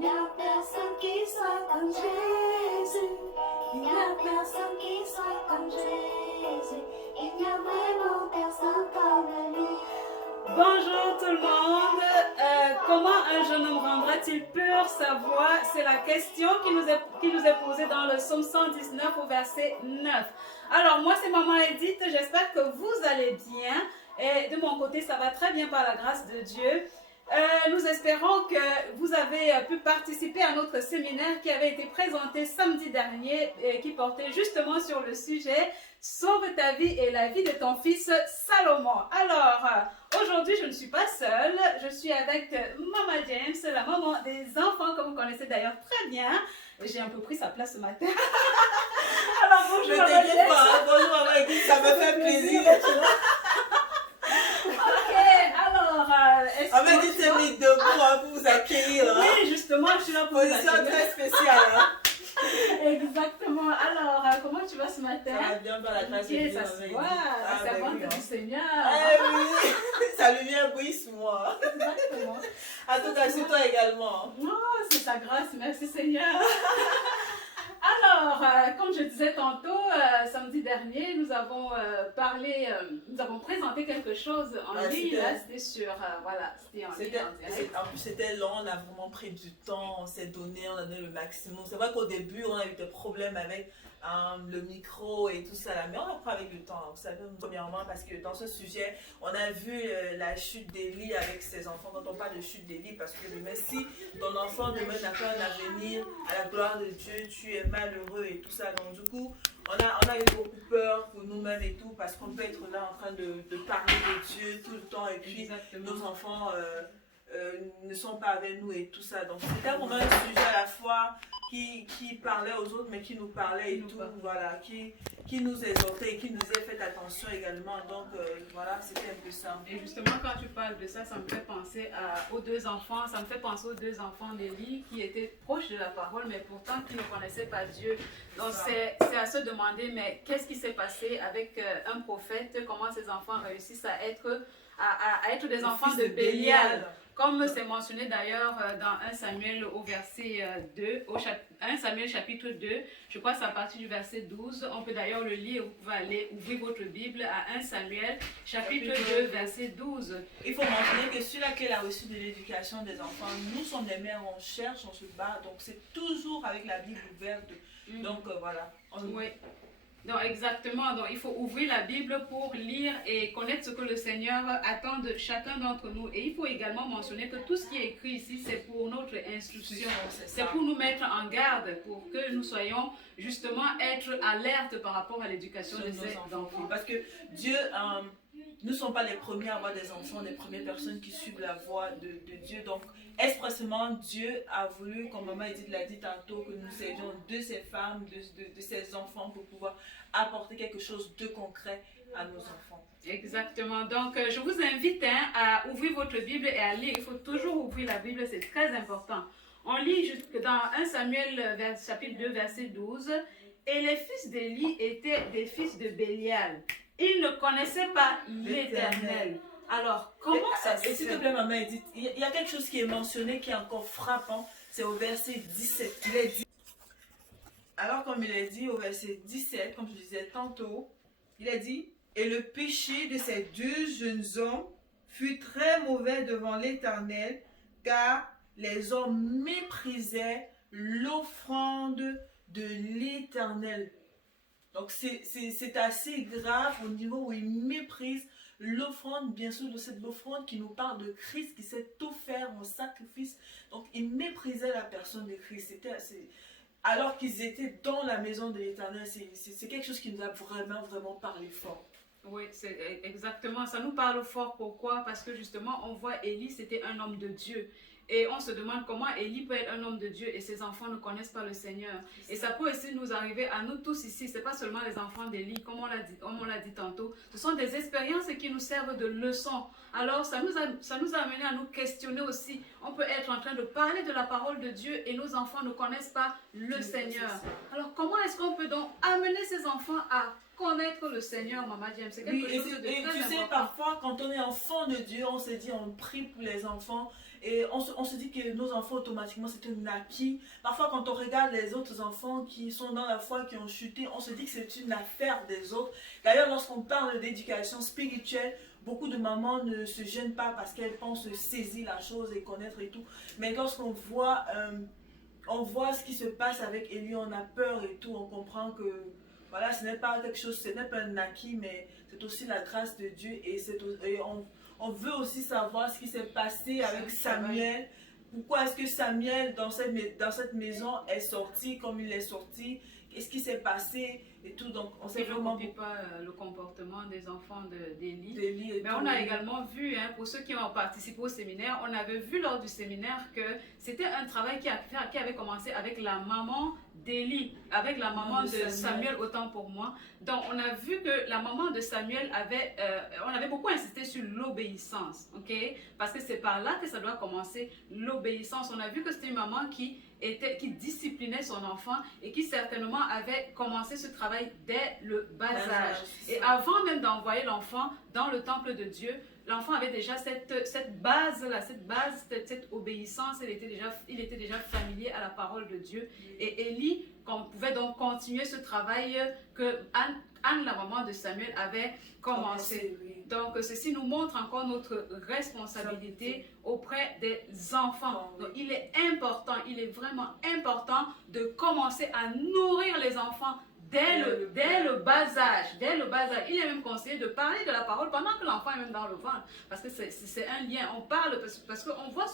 Il n'y a personne qui soit comme Jésus. Il n'y a personne qui soit comme Jésus. Il n'y a vraiment personne comme lui. Bonjour tout le monde. Comment un jeune homme rendra-t-il pure sa voix? C'est la question qui nous est posée dans le psaume 119 au verset 9. Alors moi c'est Maman Edith, j'espère que vous allez bien. Et de mon côté ça va très bien par la grâce de Dieu. Nous espérons que vous avez pu participer à notre séminaire qui avait été présenté samedi dernier et qui portait justement sur le sujet « Sauve ta vie et la vie de ton fils Salomon ». Alors, aujourd'hui, je ne suis pas seule, je suis avec Maman James, la maman des enfants que vous connaissez d'ailleurs très bien. J'ai un peu pris sa place ce matin. Alors, bonjour Maman James. Bonjour Maman Edith, ça me fait plaisir. Ok, alors, est-ce Maman que Edith s'est mise debout pour vous accueillir. Oui, justement, je suis là pour vous Position accueillir. très spéciale. Hein? Exactement. Alors, comment tu vas ce matin? Ça va bien par la grâce de Ok, Dieu. ça se voit, la servante du Seigneur. Eh oui, sa lumière brille sur moi. Exactement. En tout cas, sur toi également. Oh, c'est ta grâce, merci Seigneur. Alors, comme je disais tantôt, samedi dernier, nous avons nous avons présenté quelque chose en ligne. C'était sur, voilà, c'était en ligne. En plus, c'était long, on a vraiment pris du temps, on s'est donné, on a donné le maximum. C'est vrai qu'au début, on a eu des problèmes avec le micro et tout ça, là, mais on apprend avec le temps. Vous savez, premièrement, parce que dans ce sujet, on a vu la chute d'Élie avec ses enfants. Quand on parle de chute d'Élie, parce que demain, si ton enfant demain n'a pas un avenir à la gloire de Dieu, tu es malheureux et tout ça. Donc, du coup, on a eu beaucoup peur pour nous-mêmes et tout, parce qu'on peut être là en train de parler de Dieu tout le temps, et puis nos enfants ne sont pas avec nous et tout ça. Donc, c'était vraiment un sujet à la fois qui parlait aux autres, mais qui nous parlait et tout, voilà, qui nous exhortait et qui nous disait faites attention également. Donc, voilà, c'était un peu ça. Et justement, quand tu parles de ça, ça me fait penser aux deux enfants, ça me fait penser aux deux enfants d'Élie qui étaient proches de la parole, mais pourtant qui ne connaissaient pas Dieu. Donc, c'est à se demander, mais qu'est-ce qui s'est passé avec un prophète, comment ces enfants réussissent à être des enfants de Bélial. Comme c'est mentionné d'ailleurs dans 1 Samuel au verset 2, 1 Samuel chapitre 2, je crois que c'est à partir du verset 12, on peut d'ailleurs le lire, vous pouvez aller ouvrir votre Bible à 1 Samuel chapitre 2 verset 12. Il faut mentionner que celui-là qui a reçu de l'éducation des enfants, nous sommes des mères, on cherche, on se bat, donc c'est toujours avec la Bible ouverte, donc voilà. Oui. Donc exactement, donc il faut ouvrir la Bible pour lire et connaître ce que le Seigneur attend de chacun d'entre nous. Et il faut également mentionner que tout ce qui est écrit ici, c'est pour notre instruction, c'est pour nous mettre en garde, pour que nous soyons justement être alertes par rapport à l'éducation de ces enfants. Parce que Dieu, nous ne sommes pas les premiers à avoir des enfants, les premières personnes qui suivent la voie de Dieu. Donc, expressément, Dieu a voulu, comme Maman Edith l'a dit tantôt, que nous aidions de ces femmes, de ces enfants pour pouvoir apporter quelque chose de concret à nos enfants. Exactement. Donc, je vous invite à ouvrir votre Bible et à lire. Il faut toujours ouvrir la Bible, c'est très important. On lit jusque dans 1 Samuel chapitre 2, verset 12. Et les fils d'Élie étaient des fils de Bélial. Ils ne connaissaient pas l'Éternel. Alors, comment ça se fait? Et s'il te plaît, Maman Edith, il y a quelque chose qui est mentionné qui est encore frappant. C'est au verset 17. Il est dit. Alors, comme il est dit au verset 17, comme je disais tantôt, il a dit « Et le péché de ces deux jeunes hommes fut très mauvais devant l'Éternel, car les hommes méprisaient l'offrande de l'Éternel. » Donc, c'est assez grave au niveau où ils méprisent l'offrande, bien sûr, de cette offrande qui nous parle de Christ, qui s'est offert en sacrifice. Donc, ils méprisaient la personne de Christ. Alors qu'ils étaient dans la maison de l'Éternel, c'est quelque chose qui nous a vraiment, vraiment parlé fort. Oui, c'est exactement. Ça nous parle fort. Pourquoi? Parce que justement, on voit Élie, c'était un homme de Dieu. Et on se demande comment Élie peut être un homme de Dieu et ses enfants ne connaissent pas le Seigneur. Et ça peut aussi nous arriver à nous tous ici. Ce n'est pas seulement les enfants d'Élie, comme on l'a dit tantôt. Ce sont des expériences qui nous servent de leçons. Alors, ça nous a amené à nous questionner aussi. On peut être en train de parler de la parole de Dieu et nos enfants ne connaissent pas le Seigneur. Alors, comment est-ce qu'on peut donc amener ces enfants à connaître le Seigneur, Maman James? C'est quelque chose de très important. Tu sais, parfois, quand on est enfant de Dieu, on se dit, on prie pour les enfants. Et on se dit que nos enfants, automatiquement, c'est un acquis. Parfois, quand on regarde les autres enfants qui sont dans la foi, qui ont chuté, on se dit que c'est une affaire des autres. D'ailleurs, lorsqu'on parle d'éducation spirituelle, beaucoup de mamans ne se gênent pas parce qu'elles pensent saisir la chose et connaître et tout. Mais lorsqu'on voit, on voit ce qui se passe avec Élie, on a peur et tout, on comprend que voilà, ce n'est pas quelque chose, ce n'est pas un acquis, mais c'est aussi la grâce de Dieu. Et on veut aussi savoir ce qui s'est passé avec Samuel. Pourquoi est-ce que Samuel, dans cette maison, est sorti comme il est sorti? Qu'est-ce qui s'est passé et tout. Donc, on sait vraiment pas le comportement des enfants d'Élie. Mais on a également vu, hein, pour ceux qui ont participé au séminaire, on avait vu lors du séminaire que c'était un travail qui avait commencé avec la maman d'Élie, avec la maman de Samuel, autant pour moi. Donc, on a vu que la maman de Samuel on avait beaucoup insisté sur l'obéissance, ok? Parce que c'est par là que ça doit commencer, l'obéissance. On a vu que c'était une maman qui disciplinait son enfant et qui certainement avait commencé ce travail dès le bas âge. Et avant même d'envoyer l'enfant dans le temple de Dieu, l'enfant avait déjà cette base-là, cette obéissance, il était déjà familier à la parole de Dieu. Et Élie pouvait donc continuer ce travail que Anne, la maman de Samuel, avait commencé. Donc, ceci nous montre encore notre responsabilité auprès des enfants. Donc, il est vraiment important de commencer à nourrir les enfants dès le bas âge. Il est même conseillé de parler de la parole pendant que l'enfant est même dans le ventre. Parce que c'est un lien. On parle parce qu'on voit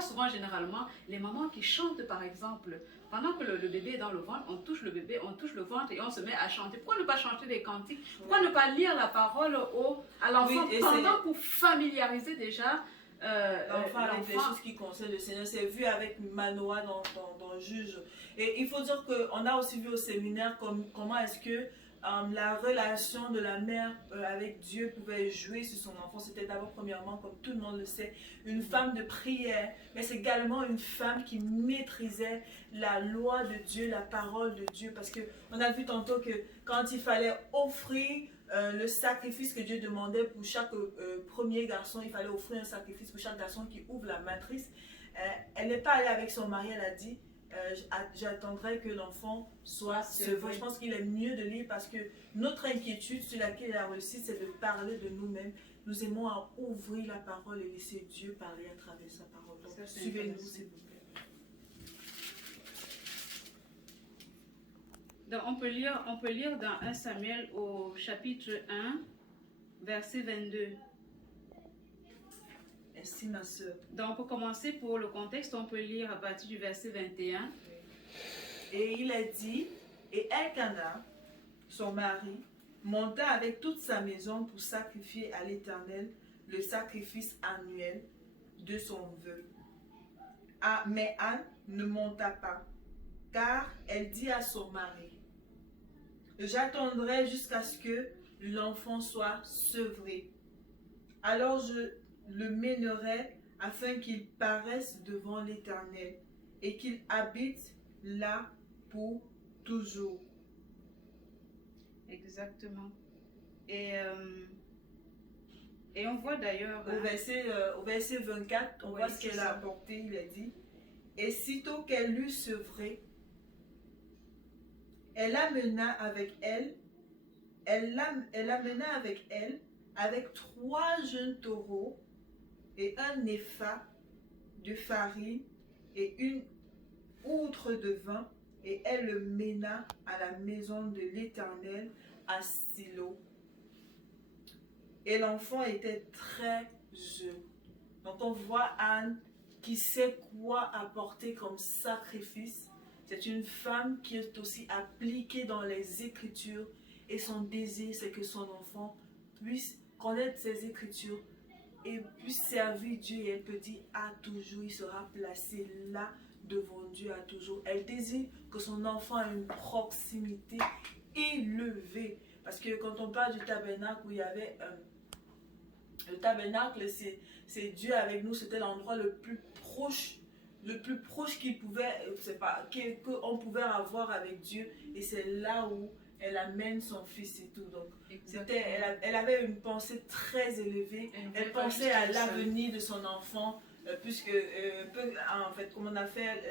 souvent généralement les mamans qui chantent, par exemple. Pendant que le bébé est dans le ventre, on touche le bébé, on touche le ventre et on se met à chanter. Pourquoi ne pas chanter des cantiques? Pourquoi ne pas lire la parole à l'enfant pendant pour familiariser déjà l'enfant avec les choses qui concernent le Seigneur? C'est vu avec Manoah dans Juge. Et il faut dire qu'on a aussi vu au séminaire comment est-ce que la relation de la mère avec Dieu pouvait jouer sur son enfant. C'était d'abord, premièrement, comme tout le monde le sait, une femme de prière, mais c'est également une femme qui maîtrisait la loi de Dieu, la parole de Dieu. Parce qu'on a vu tantôt que quand il fallait offrir le sacrifice que Dieu demandait pour chaque premier garçon, il fallait offrir un sacrifice pour chaque garçon qui ouvre la matrice. Elle n'est pas allée avec son mari, elle a dit j'attendrai que l'enfant soit sevré. Je pense qu'il est mieux de lire parce que notre inquiétude sur laquelle il a réussi, c'est de parler de nous-mêmes. Nous aimons à ouvrir la parole et laisser Dieu parler à travers sa parole. Donc, suivez-nous, s'il vous plaît. Donc, on peut lire dans 1 Samuel au chapitre 1, verset 22. Merci, ma soeur. Donc, pour commencer, pour le contexte, on peut lire à partir du verset 21. Et il a dit, et Elkana, son mari, monta avec toute sa maison pour sacrifier à l'Éternel le sacrifice annuel de son vœu. Mais Anne ne monta pas, car elle dit à son mari, j'attendrai jusqu'à ce que l'enfant soit sevré. Alors je le mènerai afin qu'il paraisse devant l'Éternel et qu'il habite là pour toujours. Exactement. Et on voit d'ailleurs... Au verset 24, on voit ce qu'elle a apporté, il a dit, et sitôt qu'elle l'eut sevré, elle amena avec elle, avec 3 jeunes taureaux et un épha de farine et une outre de vin, et elle le mena à la maison de l'Éternel à Silo. Et l'enfant était très jeune. Donc on voit Anne qui sait quoi apporter comme sacrifice. C'est une femme qui est aussi appliquée dans les Écritures, et son désir, c'est que son enfant puisse connaître ces Écritures et puisse servir Dieu. Et elle peut dire à toujours, il sera placé là devant Dieu à toujours. Elle désire que son enfant ait une proximité élevée. Parce que quand on parle du tabernacle, où il y avait le tabernacle, c'est Dieu avec nous, c'était l'endroit le plus proche qu'il pouvait, qu'on pouvait avoir avec Dieu. Et c'est là où elle amène son fils et tout. Donc, Exactement. elle avait une pensée très élevée. Elle pensait à l'avenir de son enfant, puisque, en fait, comme on a fait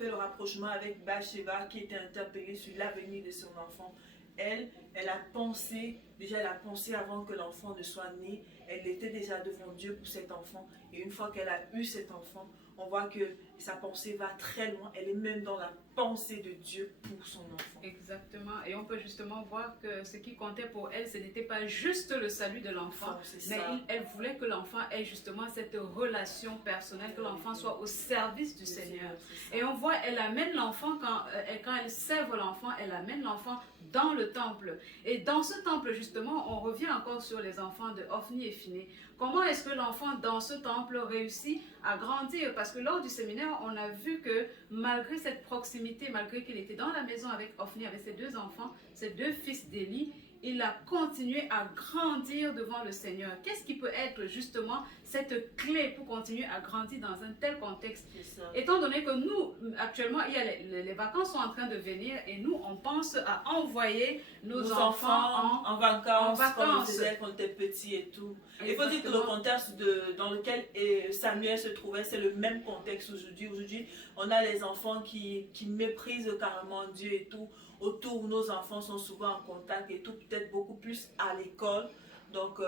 le rapprochement avec Bathsheba qui était interpellée sur l'avenir de son enfant. Elle a pensé, déjà elle a pensé avant que l'enfant ne soit né, elle était déjà devant Dieu pour cet enfant. Et une fois qu'elle a eu cet enfant, on voit que sa pensée va très loin. Elle est même dans la pensée de Dieu pour son enfant. Exactement. Et on peut justement voir que ce qui comptait pour elle, ce n'était pas juste le salut de l'enfant, mais elle voulait que l'enfant ait justement cette relation personnelle, que l'enfant soit au service du Seigneur. Et on voit, elle amène l'enfant, quand elle sèvre l'enfant, elle amène l'enfant dans le temple. Et dans ce temple, justement, on revient encore sur les enfants de Ophni et Phiné. Comment est-ce que l'enfant dans ce temple réussit à grandir? Parce que lors du séminaire, on a vu que malgré cette proximité, malgré qu'il était dans la maison avec Ophni, avec ses deux enfants, ses deux fils d'Élie, il a continué à grandir devant le Seigneur. Qu'est-ce qui peut être justement cette clé pour continuer à grandir dans un tel contexte? Étant donné que nous, actuellement, les vacances sont en train de venir et nous, on pense à envoyer nos enfants en vacances, comme on faisait quand on était petit et tout. Exactement. Il faut dire que le contexte dans lequel Samuel se trouvait, c'est le même contexte aujourd'hui. Aujourd'hui, on a les enfants qui méprisent carrément Dieu et tout. Autour, nos enfants sont souvent en contact et tout, peut-être beaucoup plus à l'école. Donc,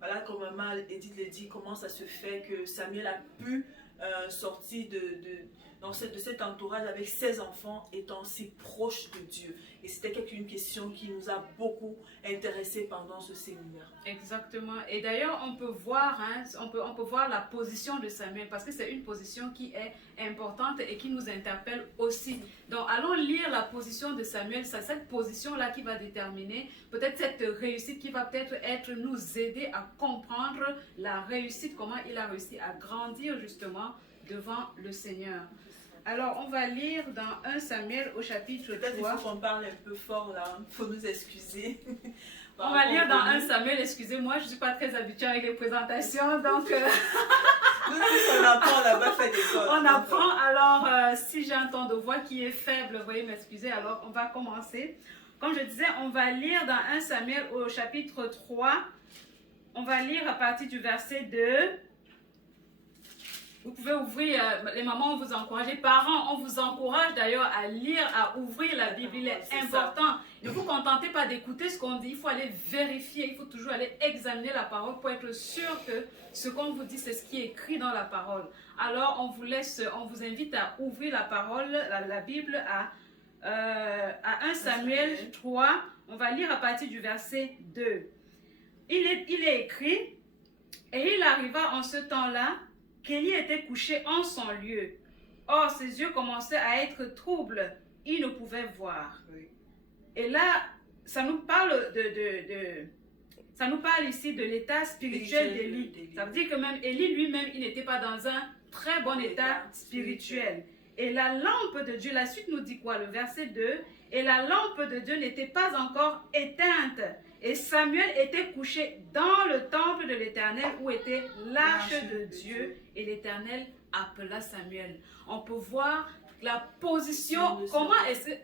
voilà, comme maman Edith le dit, comment ça se fait que Samuel a pu sortir de cet entourage avec ses enfants étant si proche de Dieu. Et c'était une question qui nous a beaucoup intéressés pendant ce séminaire. Exactement. Et d'ailleurs, on peut voir, on peut voir la position de Samuel, parce que c'est une position qui est importante et qui nous interpelle aussi. Donc, allons lire la position de Samuel. C'est cette position-là qui va déterminer peut-être cette réussite, qui va peut-être nous aider à comprendre la réussite, comment il a réussi à grandir justement devant le Seigneur. Alors, on va lire dans 1 Samuel au chapitre 3. Peut-être il faut qu'on parle un peu fort là, il faut nous excuser. On va lire dans 1 Samuel, excusez-moi, je ne suis pas très habituée avec les présentations, donc... Nous tous, on apprend là-bas, fait des choses. On apprend, alors si j'ai un ton de voix qui est faible, veuillez m'excuser, alors on va commencer. Comme je disais, on va lire dans 1 Samuel au chapitre 3, on va lire à partir du verset 2. Vous pouvez ouvrir, les mamans, on vous encourage, les parents, on vous encourage d'ailleurs à lire, à ouvrir la Bible. Il est important. Ne vous contentez pas d'écouter ce qu'on dit, il faut aller vérifier, il faut toujours aller examiner la parole pour être sûr que ce qu'on vous dit, c'est ce qui est écrit dans la parole. Alors, on vous invite à ouvrir la parole, la Bible à 1 Samuel 3. On va lire à partir du verset 2. Il est écrit, et il arriva en ce temps-là qu'Élie était couché en son lieu. Or, ses yeux commençaient à être troubles. Il ne pouvait voir. Oui. Et là, ça nous parle ça nous parle ici de l'état spirituel d'Élie. Ça veut dire que même Élie lui-même, il n'était pas dans un très bon état spirituel. Et la lampe de Dieu, la suite nous dit quoi? Le verset 2. Et la lampe de Dieu n'était pas encore éteinte. Et Samuel était couché dans le temple de l'Éternel où était l'arche de Dieu. Et l'Éternel appela Samuel. On peut voir la position.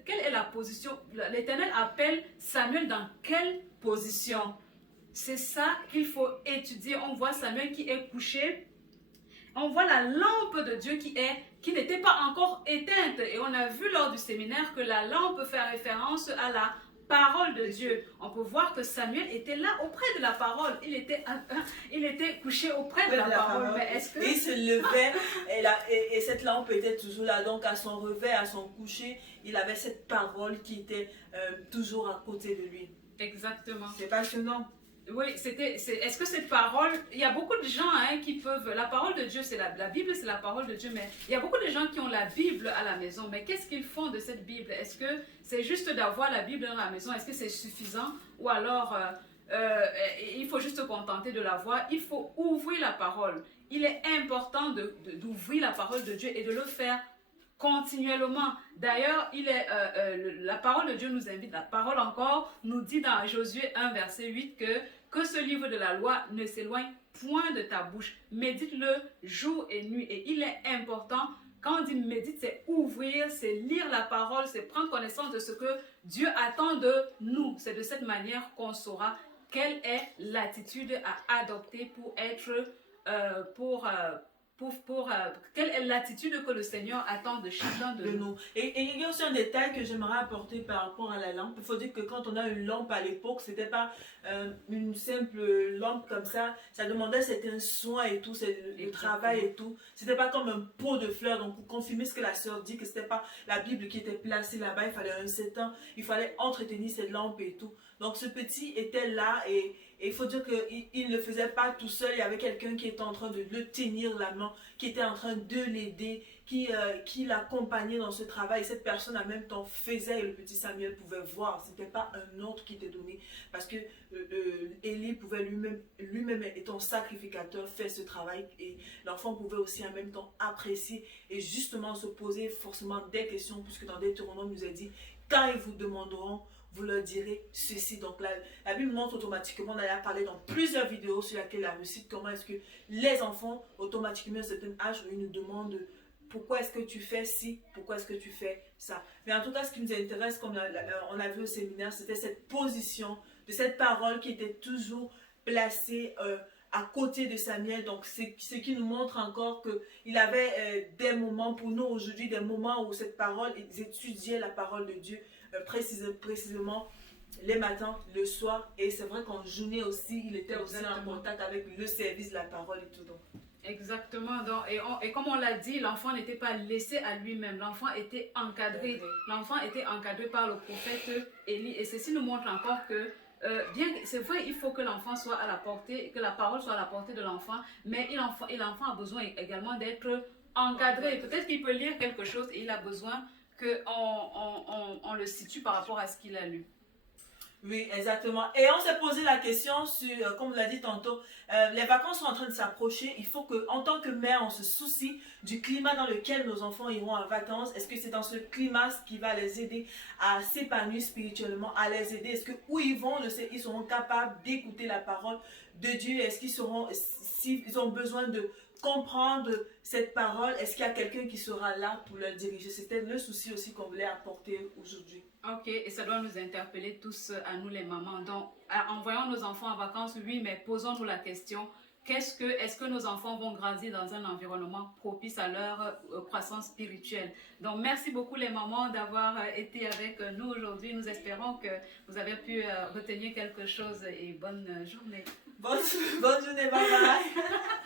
Quelle est la position? L'Éternel appelle Samuel dans quelle position? C'est ça qu'il faut étudier. On voit Samuel qui est couché. On voit la lampe de Dieu qui n'était pas encore éteinte. Et on a vu lors du séminaire que la lampe fait référence à la parole de Dieu. On peut voir que Samuel était là auprès de la parole. Il était couché auprès de la parole. Mais est-ce que... Il se levait et cette lampe était toujours là. Donc à son réveil, à son coucher, il avait cette parole qui était toujours à côté de lui. Exactement. C'est passionnant. Oui, est-ce que cette parole, il y a beaucoup de gens qui peuvent, la parole de Dieu, c'est la Bible, c'est la parole de Dieu, mais il y a beaucoup de gens qui ont la Bible à la maison, mais qu'est-ce qu'ils font de cette Bible? Est-ce que c'est juste d'avoir la Bible dans la maison? Est-ce que c'est suffisant? Ou alors, il faut juste se contenter de la voir? Il faut ouvrir la parole. Il est important d'ouvrir la parole de Dieu et de le faire continuellement. D'ailleurs, la parole de Dieu nous invite, la parole encore nous dit dans Josué 1 verset 8 que ce livre de la loi ne s'éloigne point de ta bouche. Médite-le jour et nuit. Et il est important quand on dit médite, c'est ouvrir, c'est lire la parole, c'est prendre connaissance de ce que Dieu attend de nous. C'est de cette manière qu'on saura quelle est l'attitude à adopter pour être, quelle est l'attitude que le Seigneur attend de chacun de de nous. nous. Et il y a aussi un détail que j'aimerais apporter par rapport à la lampe. Il faut dire que quand on a une lampe à l'époque, c'était pas une simple lampe comme ça. Ça demandait certains soins et tout, le travail et tout. C'était pas comme un pot de fleurs. Donc pour confirmer ce que la sœur dit, que c'était pas la Bible qui était placée là-bas, il fallait un certain, il fallait entretenir cette lampe et tout. Donc ce petit était là et il faut dire qu'il ne le faisait pas tout seul. Il y avait quelqu'un qui était en train de le tenir la main, qui était en train de l'aider, qui l'accompagnait dans ce travail. Cette personne en même temps faisait et le petit Samuel pouvait voir. Ce n'était pas un autre qui était donné. Parce que Élie pouvait lui-même étant sacrificateur, faire ce travail. Et l'enfant pouvait aussi en même temps apprécier et justement se poser forcément des questions. Puisque dans Deutéronome, il nous a dit, quand ils vous demanderont, vous leur direz ceci. Donc la Bible montre automatiquement, on a parlé dans plusieurs vidéos sur laquelle la réussite, comment est-ce que les enfants, automatiquement à un certain âge, ils nous demandent pourquoi est-ce que tu fais ci, pourquoi est-ce que tu fais ça. Mais en tout cas, ce qui nous intéresse, comme on a vu au séminaire, c'était cette position de cette parole qui était toujours placée à côté de Samuel. Donc, c'est ce qui nous montre encore qu'il avait des moments pour nous aujourd'hui, des moments où cette parole, ils étudiaient la parole de Dieu précisément les matins, le soir. Et c'est vrai qu'en journée aussi, il était aussi en contact avec le service de la parole et tout. Donc. Exactement. Donc, et comme on l'a dit, l'enfant n'était pas laissé à lui-même. L'enfant était encadré. L'enfant était encadré par le prophète Élie. Et ceci nous montre encore que bien, c'est vrai, il faut que l'enfant soit à la portée, que la parole soit à la portée de l'enfant, mais l'enfant a besoin également d'être encadré. Peut-être qu'il peut lire quelque chose et il a besoin qu'on le situe par rapport à ce qu'il a lu. Oui, exactement. Et on s'est posé la question sur, comme on l'a dit tantôt, les vacances sont en train de s'approcher. Il faut qu'en tant que mère, on se soucie du climat dans lequel nos enfants iront en vacances. Est-ce que c'est dans ce climat qui va les aider à s'épanouir spirituellement, à les aider? Est-ce que où ils vont, ils seront capables d'écouter la parole de Dieu? Est-ce s'ils ont besoin de comprendre cette parole, est-ce qu'il y a quelqu'un qui sera là pour leur diriger? C'était le souci aussi qu'on voulait apporter aujourd'hui. Ok, et ça doit nous interpeller tous à nous les mamans. Donc, envoyons nos enfants en vacances, oui, mais posons-nous la question, est-ce que nos enfants vont grandir dans un environnement propice à leur croissance spirituelle? Donc, merci beaucoup les mamans d'avoir été avec nous aujourd'hui. Nous espérons que vous avez pu retenir quelque chose et bonne journée. Bonne journée, bye bye.